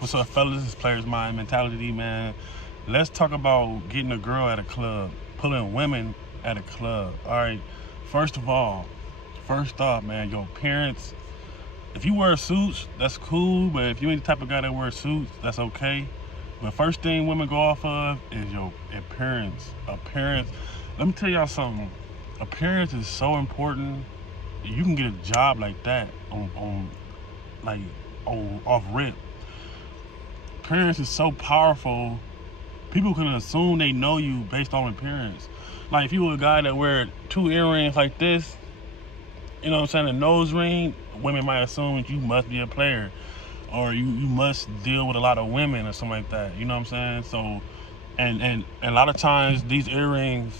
What's up, fellas? It's Players Mind Mentality, man. Let's talk about getting a girl at a club, pulling women at a club. All right. First of all, first off, man, your appearance. If you wear suits, that's cool. But if you ain't the type of guy that wears suits, that's okay. The first thing women go off of is your appearance. Appearance. Let me tell y'all something. Appearance is so important. You can get a job like that on off rip. Appearance is so powerful. People can assume they know you based on appearance. Like if you were a guy that wear 2 earrings like this, you know what I'm saying, a nose ring, women might assume you must be a player, or you must deal with a lot of women or something like that. You know what I'm saying? So, and a lot of times these earrings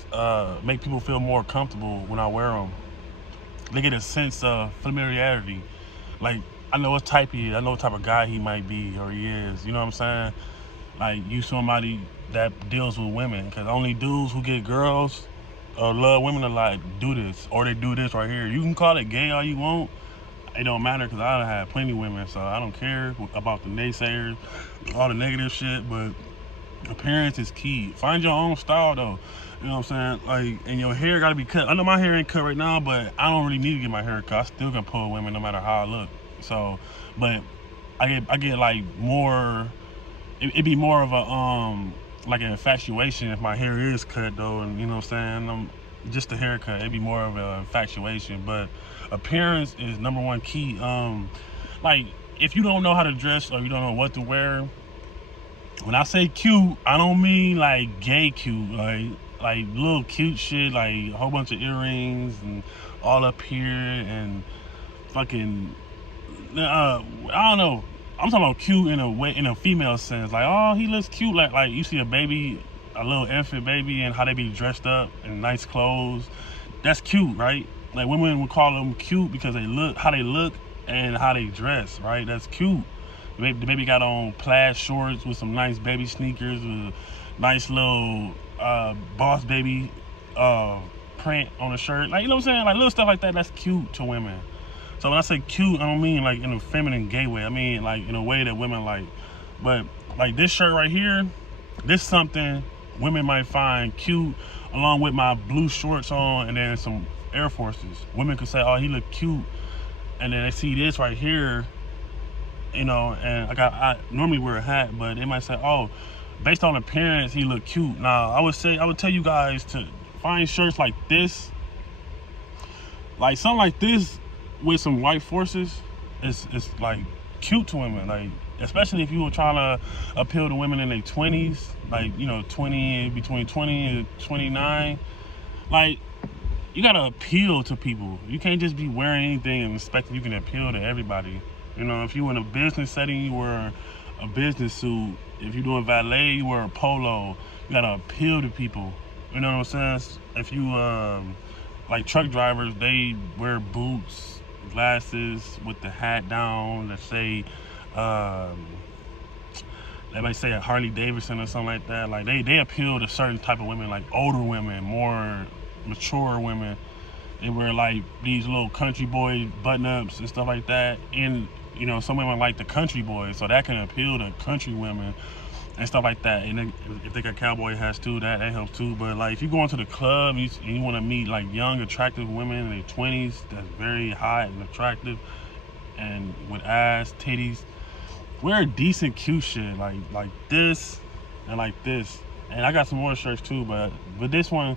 make people feel more comfortable when I wear them. They get a sense of familiarity. Like I know what type he is. I know what type of guy he might be or he is. You know what I'm saying? Like you somebody that deals with women, because only dudes who get girls or love women a lot do this, or they do this right here. You can call it gay all you want. It don't matter, because I done had plenty of women, so I don't care about the naysayers, all the negative shit. But appearance is key. Find your own style though. You know what I'm saying? Like, and your hair gotta be cut. I know my hair ain't cut right now, but I don't really need to get my hair cut. I still can pull women no matter how I look. So, but I get like more. It'd be more of a like an infatuation if my hair is cut though, and you know what I'm saying. Just the haircut, it'd be more of an infatuation. But appearance is number one key. Like if you don't know how to dress or you don't know what to wear. When I say cute, I don't mean like gay cute, like little cute shit, like a whole bunch of earrings and all up here and fucking I don't know. I'm talking about cute in a way, in a female sense. Like, oh, he looks cute. Like you see a baby, a little infant baby, and how they be dressed up in nice clothes. That's cute, right? Like women would call them cute because they look how they look and how they dress, right? That's cute. The baby got on plaid shorts with some nice baby sneakers, with a nice little Boss Baby print on the shirt. Like, you know what I'm saying? Like little stuff like that, that's cute to women. So when I say cute, I don't mean like in a feminine gay way. I mean like in a way that women like. But like this shirt right here, this something women might find cute, along with my blue shorts on and then some Air Forces. Women could say, oh, he look cute. And then they see this right here, you know, and I normally wear a hat, but they might say, oh, based on appearance, he look cute. Now, I would tell you guys to find shirts like this, like something like this with some white forces. It's like cute to women, like especially if you were trying to appeal to women in their 20s, like, you know, between 20 and 29. Like, you gotta appeal to people. You can't just be wearing anything and expecting you can appeal to everybody. You know, if you in a business setting, you wear a business suit. If you're doing valet, you wear a polo. You gotta appeal to people. You know what I'm saying? If you like truck drivers, they wear boots, glasses with the hat down that say they might say a Harley Davidson or something like that. Like they appeal to certain type of women, like older women, more mature women. They wear like these little country boy button ups and stuff like that. And you know, some women like the country boys, so that can appeal to country women and stuff like that. And then if they got cowboy hats too, that helps too. But like if you go into the club and you want to meet like young, attractive women in their 20s that's very hot and attractive and with ass, titties, wear decent, cute shit like this and like this. And I got some more shirts too, but this one,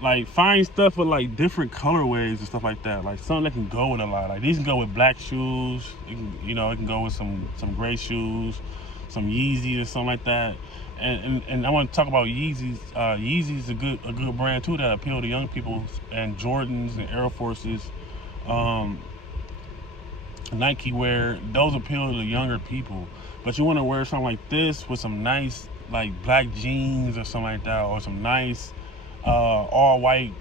like find stuff with like different colorways and stuff like that. Like something that can go with a lot. Like these can go with black shoes. It can go with some gray shoes, some Yeezys or something like that. And I want to talk about Yeezys. Yeezys a good brand too that appeal to young people, and Jordans and Air Forces, Nike wear, those appeal to younger people. But you want to wear something like this with some nice like black jeans or something like that, or some nice all white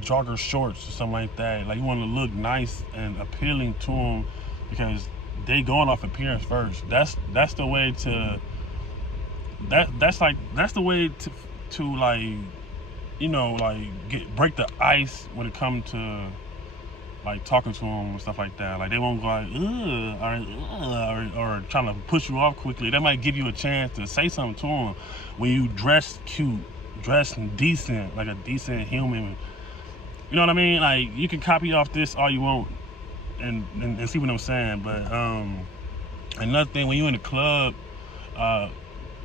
jogger shorts or something like that. Like you want to look nice and appealing to them, because they going off appearance first. That's the way to that's the way to like, you know, like break the ice when it comes to like talking to them and stuff like that. Like they won't go like or trying to push you off quickly. That might give you a chance to say something to them when you dress cute, dress decent, like a decent human. You know what I mean? Like you can copy off this all you want and see what I'm saying. But another thing, when you in the club,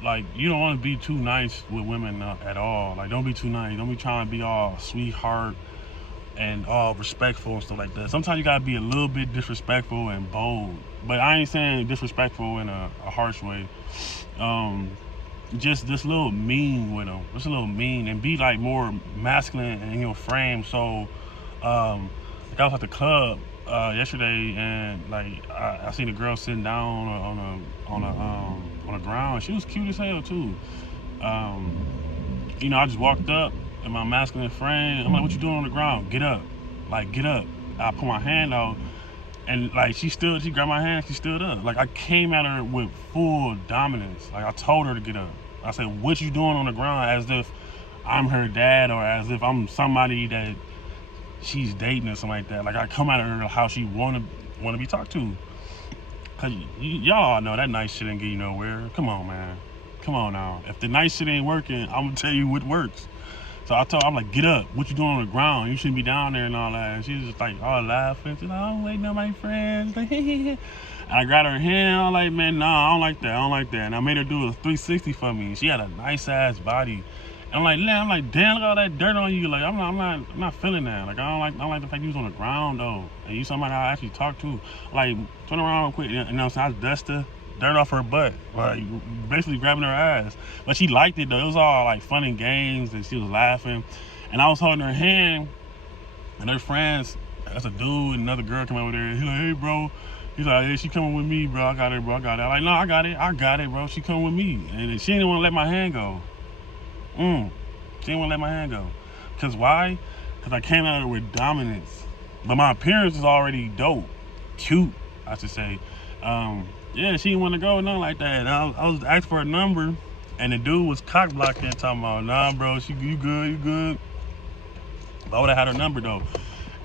like you don't want to be too nice with women at all. Like don't be too nice. Don't be trying to be all sweetheart and all respectful and stuff like that. Sometimes you gotta be a little bit disrespectful and bold. But I ain't saying disrespectful in a harsh way. Just a little mean with them. Just a little mean and be like more masculine in your frame. So like I was at the club yesterday and like I seen a girl sitting down on the ground. She was cute as hell too. You know, I just walked up in my masculine frame. I'm like, what you doing on the ground? Get up. Like, get up. I put my hand out and like she grabbed my hand, she stood up. Like I came at her with full dominance. Like I told her to get up. I said, what you doing on the ground? As if I'm her dad or as if I'm somebody that she's dating or something like that. Like I come at her how she wanna be talked to. Cause y'all know that nice shit ain't get you nowhere. Come on, man. Come on now. If the nice shit ain't working, I'm gonna tell you what works. So I'm like, get up. What you doing on the ground? You shouldn't be down there and all that. And she's just like, all laughing. She's like, I'm waiting on my friends. Like, and I grabbed her hand. I'm like, man, nah, I don't like that. I don't like that. And I made her do a 360 for me. She had a nice ass body. And I'm like, damn, look at all that dirt on you. Like, I'm not feeling that. Like, I don't like the fact you was on the ground though. And you somebody I actually talk to. Like, turn around real quick. You know, so I dust the dirt off her butt, like basically grabbing her ass. But she liked it though. It was all like fun and games, and she was laughing. And I was holding her hand, and her friends, that's a dude and another girl come over there. He's like, hey bro. He's like, hey, she coming with me, bro. I got it, bro. I got it. I'm like, no, I got it, bro. She coming with me. And she didn't want to let my hand go. She didn't want to let my hand go. Cause why? Cause I came at her with dominance. But my appearance is already dope. Cute, I should say. Yeah, she didn't want to go, nothing like that. And I was asked for a number, and the dude was cock blocking, talking about, nah, bro, you good. But I would have had her number though.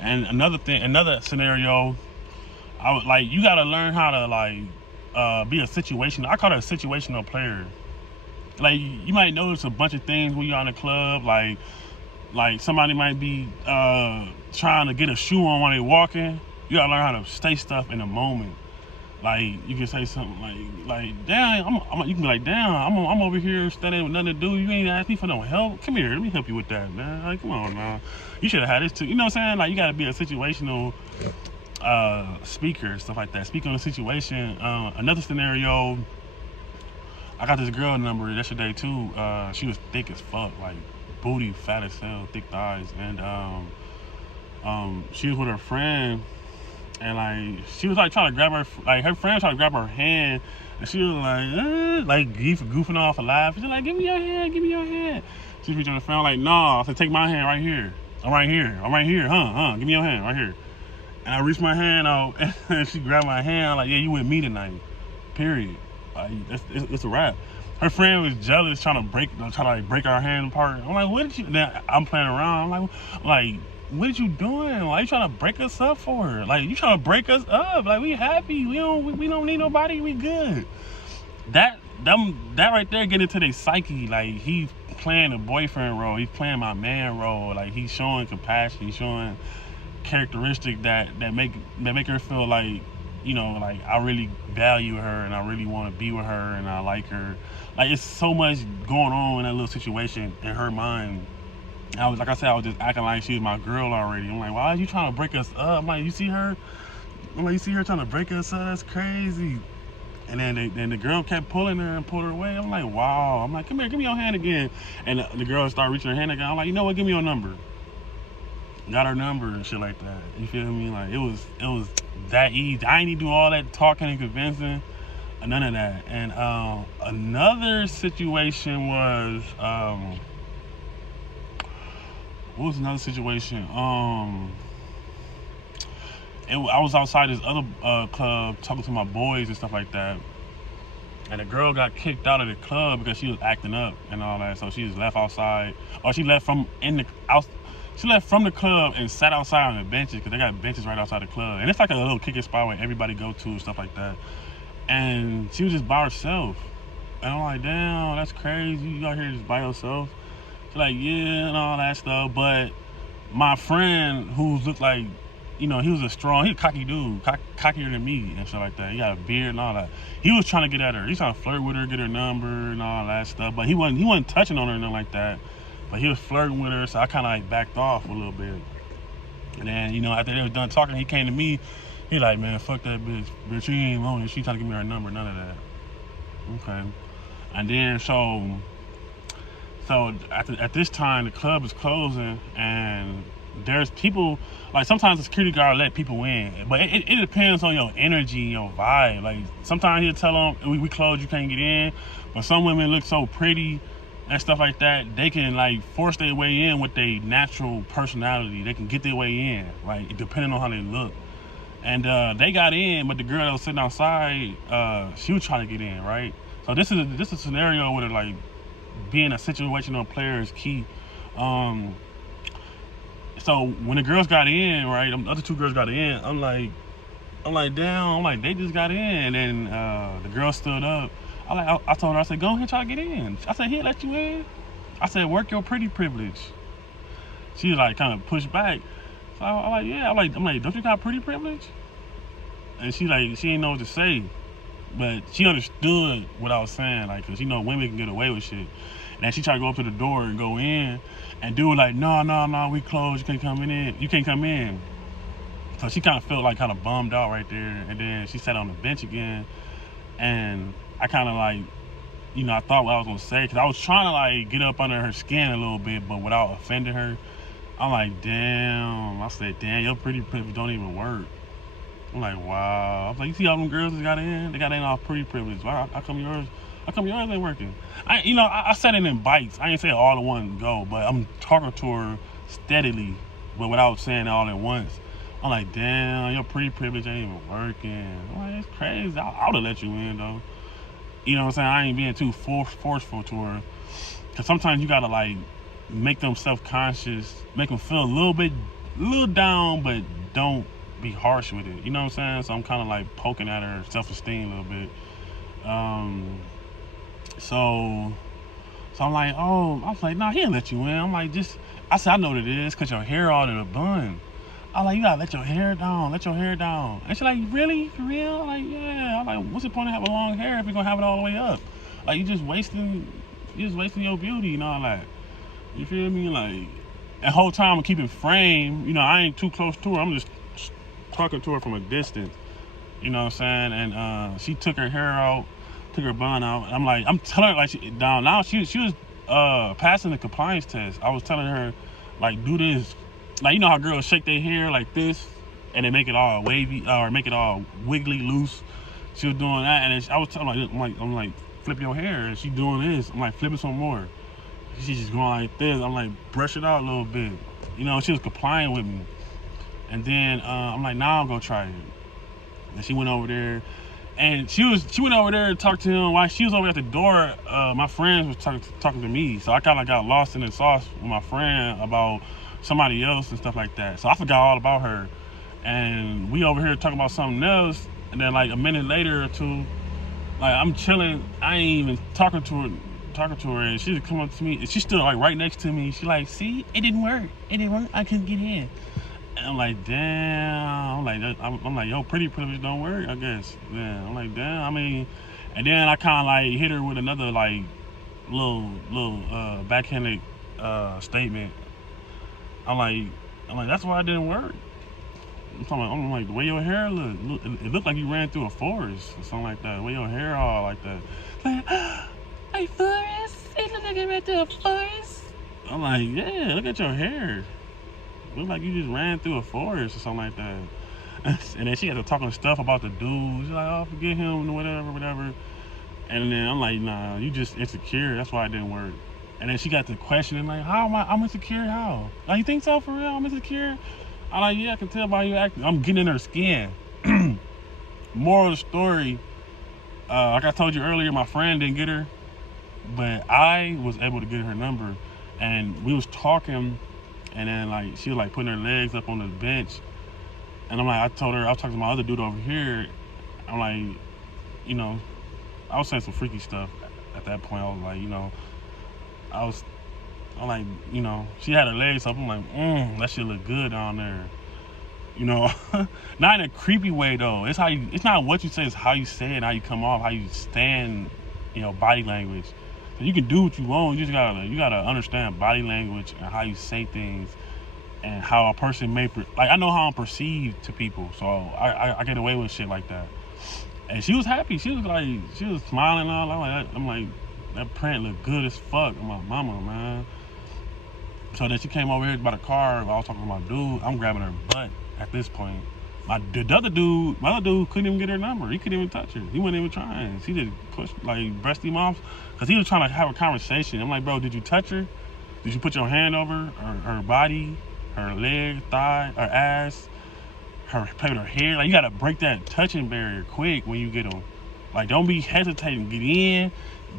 And another scenario, I was like, you gotta learn how to like be a situational. I call it a situational player. Like you might notice a bunch of things when you're on the club, like somebody might be trying to get a shoe on while they're walking. You gotta learn how to say stuff in the moment. Like you can say something like damn, you can be like, damn, I'm over here studying with nothing to do. You ain't asked me for no help. Come here, let me help you with that, man. Like, come on, man. You should have had this too. You know what I'm saying? Like you gotta be a situational speaker, stuff like that. Speak on a situation. Another scenario, I got this girl number yesterday too. She was thick as fuck, like booty fat as hell, thick thighs, and she was with her friend. And like she was like trying to grab her, like her friend tried to grab her hand, and she was like goofing off a laugh. She's like, give me your hand. She's reaching her friend like, no. I said, take my hand right here. I'm right here, huh? Give me your hand right here. And I reached my hand out, and she grabbed my hand like, yeah, you with me tonight. Period. Like it's a wrap. Her friend was jealous, trying to break our hand apart. I'm like, what did you? Then I'm playing around. I'm like. What are you doing? Why are you trying to break us up for? Like you trying to break us up? Like we happy? We don't need nobody. We good. That right there get into their psyche. Like he's playing a boyfriend role. He's playing my man role. Like he's showing compassion. He's showing characteristic that make her feel like, you know, like I really value her and I really want to be with her and I like her. Like it's so much going on in that little situation in her mind. I was just acting like she was my girl already. I'm like, why are you trying to break us up? I'm like, you see her trying to break us up? That's crazy. And then the girl kept pulling her and pulled her away. I'm like, wow. I'm like, come here, give me your hand again. And the girl started reaching her hand again. I'm like, you know what? Give me your number. Got her number and shit like that. You feel me? Like it was that easy. I ain't need to do all that talking and convincing. None of that. And another situation was. What was another situation? I was outside this other club talking to my boys and stuff like that, and the girl got kicked out of the club because she was acting up and all that. So she just left outside, or she left from in the house. She left from the club and sat outside on the benches because they got benches right outside the club, and it's like a little kicking spot where everybody go to and stuff like that. And she was just by herself, and I'm like, damn, that's crazy. You out here just by yourself? She's like, yeah, and all that stuff. But my friend, who looked like, he was a cocky dude, cockier than me and stuff like that. He got a beard and all that. He was trying to get at her. He was trying to flirt with her, get her number and all that stuff. But he wasn't touching on her or nothing like that. But he was flirting with her, so I kind of like backed off a little bit. And then, after they was done talking, he came to me. He like, man, fuck that bitch. Bitch, she ain't lonely. She trying to give me her number, none of that. Okay. And then, so at this time, the club is closing, and there's people, like sometimes the security guard let people in, but it depends on your energy and your vibe. Like sometimes he'll tell them, we closed, you can't get in. But some women look so pretty and stuff like that, they can like force their way in with their natural personality. They can get their way in, like depending on how they look. And they got in, but the girl that was sitting outside, she was trying to get in, right? So this is a scenario where like being a situational player is key. So when the girls got in, right, the other two girls got in, I'm like, damn, they just got in, and the girl stood up. I told her, I said, go ahead, try to get in. I said, he'll let you in. I said, work your pretty privilege. She like kind of pushed back. So I'm like, yeah. I'm like, don't you got pretty privilege? And she didn't know what to say, but she understood what I was saying, like, cause women can get away with shit. And then she tried to go up to the door and go in, and dude like, no, we closed. You can't come in. You can't come in. So she kind of felt like kind of bummed out right there. And then she sat on the bench again, and I kind of like, I thought what I was gonna say, cause I was trying to like get up under her skin a little bit, but without offending her. I'm like, damn. I said, damn, your pretty privilege don't even work. I'm like, wow. I was like, you see all them girls that got in? They got in off pretty privilege. Why? How come yours ain't working? I said it in bites. I ain't say all at one go, but I'm talking to her steadily, but without saying it all at once. I'm like, damn, your pretty privilege ain't even working. I'm like, it's crazy. I would have let you in though. You know what I'm saying? I ain't being too forceful to her. Cause sometimes you gotta like make them self-conscious, make them feel a little down, but don't be harsh with it. You know what I'm saying? So I'm kind of like poking at her self-esteem a little bit. So I'm like, oh, I was like, nah, he'll let you in. I'm like, I said, I know what it is, cause your hair all in a bun. I'm like, you gotta let your hair down. And she's like, really? For real? I'm like, yeah. I'm like, what's the point of having long hair if you're gonna have it all the way up? Like, you're just wasting your beauty and all that. You feel me? Like, the whole time I'm keeping frame, I ain't too close to her. I'm just talking to her from a distance. You know what I'm saying? And she took her hair out, took her bun out. And I'm telling her like she down. Now she was passing the compliance test. I was telling her, like, do this. Like, you know how girls shake their hair like this and they make it all wavy or make it all wiggly loose. She was doing that, and I was telling her, I'm like, flip your hair, and she doing this. I'm like, flip it some more. She's just going like this. I'm like, brush it out a little bit. She was complying with me. And then I'm like, now I'm gonna try it. And she went over there, and she went over there and talked to him. While she was over at the door, my friends was talking to me. So I kind of got lost in the sauce with my friend about somebody else and stuff like that. So I forgot all about her. And we over here talking about something else. And then like a minute later or two, like I'm chilling. I ain't even talking to her, and she come up to me, and she stood like right next to me. She like, see, it didn't work. I couldn't get in. And I'm like, damn. I'm like, yo, pretty privilege don't work, I guess. Yeah. I'm like, damn. I mean, and then I kind of like hit her with another like little backhanded statement. I'm like, that's why it didn't work. I'm like, the way your hair look, it looked like you ran through a forest or something like that. The way your hair all like that. Like forest? It look like you ran through a forest? I'm like, yeah, look at your hair. It look like you just ran through a forest or something like that. And then she had to talking stuff about the dude. She's like, oh, forget him, whatever. And then I'm like, nah, you just insecure. That's why it didn't work. And then she got to questioning, like, I'm insecure, how? Like, you think so for real? I'm insecure? I'm like, yeah, I can tell by you acting. I'm getting in her skin. Moral of the story, like I told you earlier, my friend didn't get her, but I was able to get her number. And we was talking, And then like she was like putting her legs up on the bench, and I'm like, I told her I was talking to my other dude over here. I'm like, you know, I was saying some freaky stuff at that point. I was like, you know, I'm like, you know, she had her legs up. I'm like, that shit look good down there. You know, not in a creepy way though. It's how you. It's not what you say. It's how you say it, how you come off, how you stand. You know, body language. So you can do what you want. You gotta understand body language and how you say things, and how a person may like. I know how I'm perceived to people, so I get away with shit like that. And she was happy. She was smiling and all. I'm like, that print looked good as fuck. I'm like, mama, man. So then she came over here by the car. I was talking to my dude. I'm grabbing her butt at this point. My other dude couldn't even get her number. He couldn't even touch her. He wasn't even trying. She just pushed, like, breast him off. Because he was trying to have a conversation. I'm like, bro, did you touch her? Did you put your hand over her body, her leg, thigh, her ass, play with her hair? Like, you got to break that touching barrier quick when you get them. Like, don't be hesitating. Get in,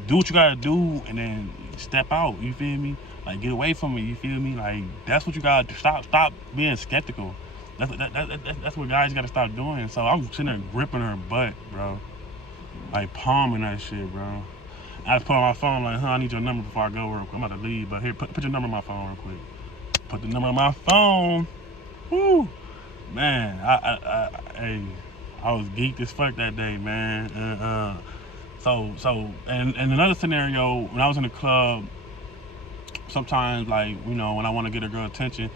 do what you got to do, and then step out. You feel me? Like, get away from me. You feel me? Like, that's what you got to do. Stop being skeptical. That's what guys gotta stop doing. So I'm sitting there gripping her butt, bro. Like palming that shit, bro. I just put on my phone like, I need your number before I go real quick. I'm about to leave, but here, put your number on my phone real quick. Put the number on my phone. Woo! Man, I was geeked as fuck that day, man. So and another scenario, when I was in the club, sometimes like, you know, when I want to get a girl attention,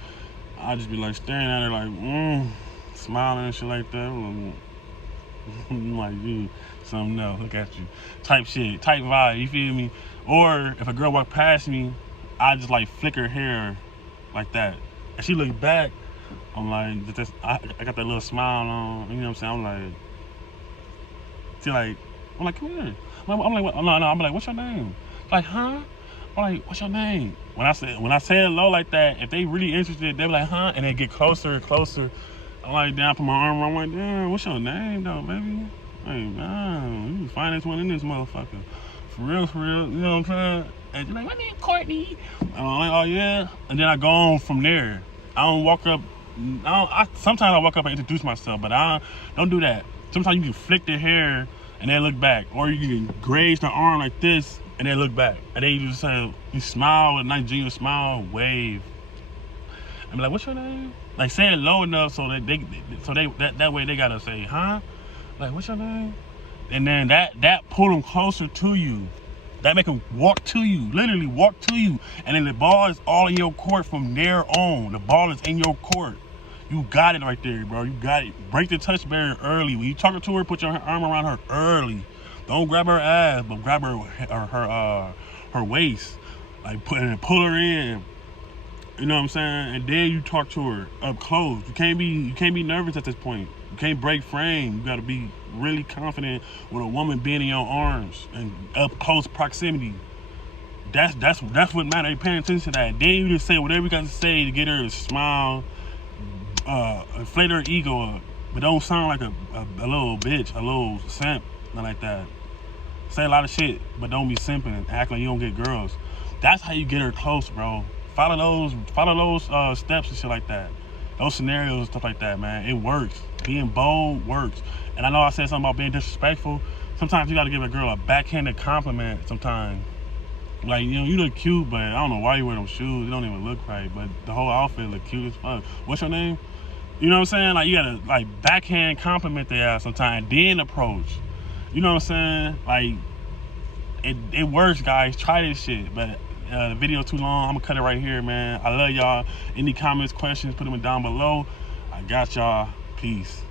I just be like staring at her like, smiling and shit like that. I'm like, you, something else, look at you. Type shit, type vibe, you feel me? Or if a girl walk past me, I just like flick her hair like that. And she look back, I'm like, I got that little smile on, you know what I'm saying? I'm like, come here. I'm like, I'm like, what's your name? Like, huh? I'm like, what's your name? When I say hello like that, if they really interested, they be like, huh? And they get closer and closer. I'm like, down, put my arm around, I'm like, damn, what's your name though, baby? Like, man, you the finest one in this motherfucker. For real, you know what I'm saying? And they're like, my name's Courtney. I'm like, oh yeah? And then I go on from there. I don't walk up, sometimes I walk up and introduce myself, but I don't do that. Sometimes you can flick their hair and they look back. Or you can graze their arm like this, and they look back, and they just say, you smile with a nice genuine smile, wave. I'm like, what's your name? Like, say it low enough so that way they gotta say, huh? Like, what's your name? And then that pull them closer to you. That make them walk to you, literally walk to you. And then the ball is all in your court from there on. The ball is in your court. You got it right there, bro. You got it. Break the touch barrier early. When you talking to her, put your arm around her early. Don't grab her ass, but grab her waist, like pull her in. You know what I'm saying? And then you talk to her up close. You can't be nervous at this point. You can't break frame. You gotta be really confident with a woman being in your arms and up close proximity. That's what matters. You paying attention to that. Then you just say whatever you got to say to get her to smile, inflate her ego up, but don't sound like a little bitch, a little simp. Not like that. Say a lot of shit, but don't be simping and act like you don't get girls. That's how you get her close, bro. Follow those steps and shit like that. Those scenarios and stuff like that, man. It works. Being bold works. And I know I said something about being disrespectful. Sometimes you gotta give a girl a backhanded compliment sometimes. Like, you know, you look cute, but I don't know why you wear them shoes. It don't even look right, but the whole outfit look cute as fuck. What's your name? You know what I'm saying? Like, you gotta, like, backhand compliment their ass sometimes, then approach. You know what I'm saying? Like, it works, guys. Try this shit. But the video too long. I'm gonna cut it right here, man. I love y'all. Any comments, questions, put them down below. I got y'all. Peace.